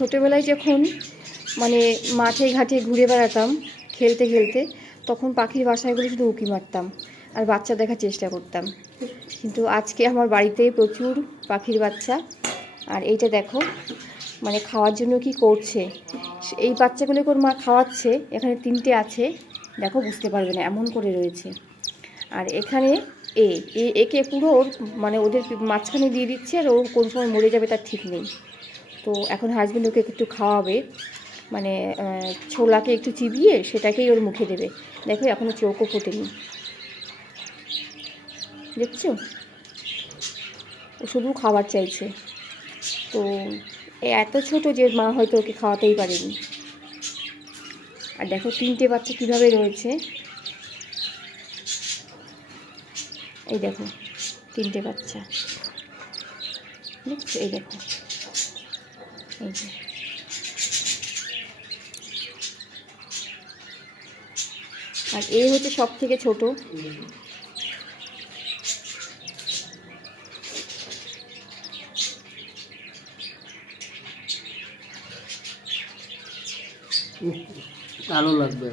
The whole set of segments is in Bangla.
ছোটোবেলায় যখন মানে মাঠে ঘাটে ঘুরে বেড়াতাম খেলতে খেলতে, তখন পাখির বাসায়গুলো শুধু উঁকি মারতাম আর বাচ্চা দেখার চেষ্টা করতাম। কিন্তু আজকে আমার বাড়িতে প্রচুর পাখির বাচ্চা আর এইটা দেখো মানে খাওয়ার জন্য কি করছে? এই বাচ্চাগুলোকে ওর মা খাওয়াচ্ছে, এখানে তিনটে আছে, দেখো বুঝতে পারবে না, এমন করে রয়েছে। আর এখানে এ, এ- একে পুরো ওর মানে ওদের মাঝখানে দিয়ে দিচ্ছে আর ও কোন সময় মরে যাবে তার ঠিক নেই। তো এখন হাজব্যান্ড ওকে একটু খাওয়াবে মানে ছোলাকে একটু চিবিয়ে সেটাকেই ওর মুখে দেবে। দেখো এখনও চোখও ফোটেনি। দেখছ? ও শুধু খাবার চাইছে। তো এত ছোট যে মা হয়তো ওকে খাওয়াতেই পারেনি। আর দেখো, তিনটে বাচ্চা কীভাবে রয়েছে। এই দেখো, তিনটে বাচ্চা। দেখছ? এই দেখো। এই যে আর এই হচ্ছে সব থেকে ছোট ভালো লাগবে।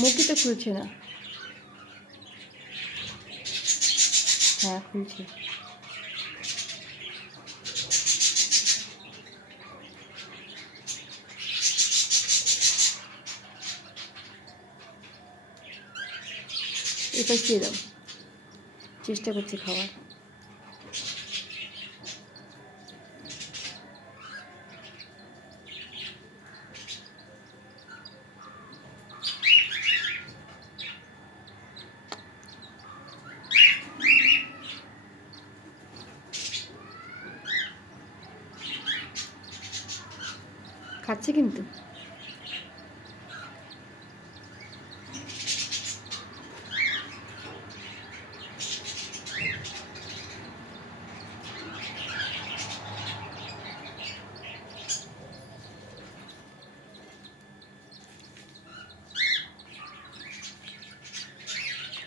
মুখই তো খুলছে না। হ্যাঁ খুলছে। এটা খেয়ে দাও চেষ্টা করছি খাওয়ার। খাচ্ছে কিন্তু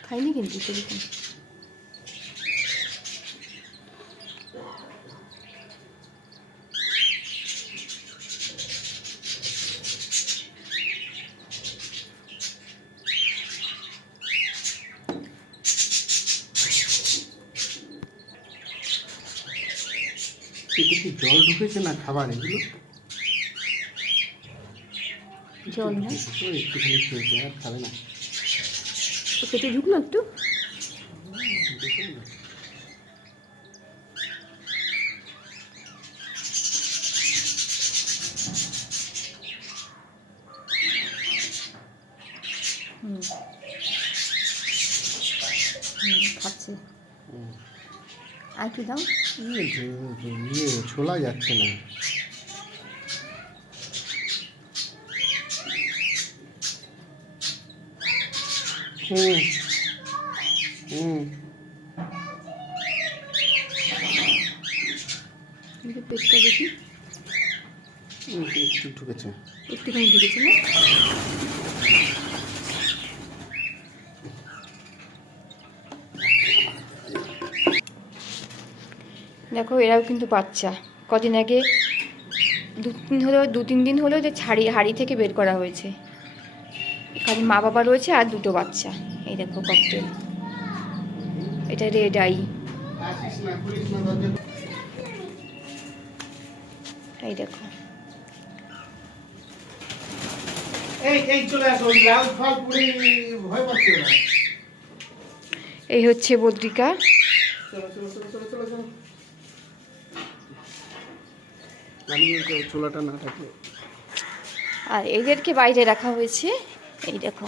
খাইনি কিন্তু সেরকম কি জল ঢুকেছে না খাবার এগুলো? জল না? একটুখানি খেয়েছে আর খাবে না। তো পেটে ঢুকলো একটু। হুম। হুম খাচ্ছে। হুম। আর কি দাও। ইয়ে ইয়ে ছোলা যাচ্ছে না। হুম হুম। পেটটা দেখি। একটু ঢুকেছে। একটুখানি ঢুকেছে না? দেখো এরাও কিন্তু বাচ্চা। কদিন আগে দু তিন হলেও দু তিন দিন হলেও যে ছাড়ি হাড়ি থেকে বের করা হয়েছে। এখানে মা বাবা রয়েছে আর দুটো বাচ্চা। এই দেখো ককটেল এটা রেড আই এই দেখো। এই হচ্ছে বদ্রিকা। চলো চলো চলো চলো চলো। আর এদেরকে বাইরে রাখা হয়েছে। এই দেখো।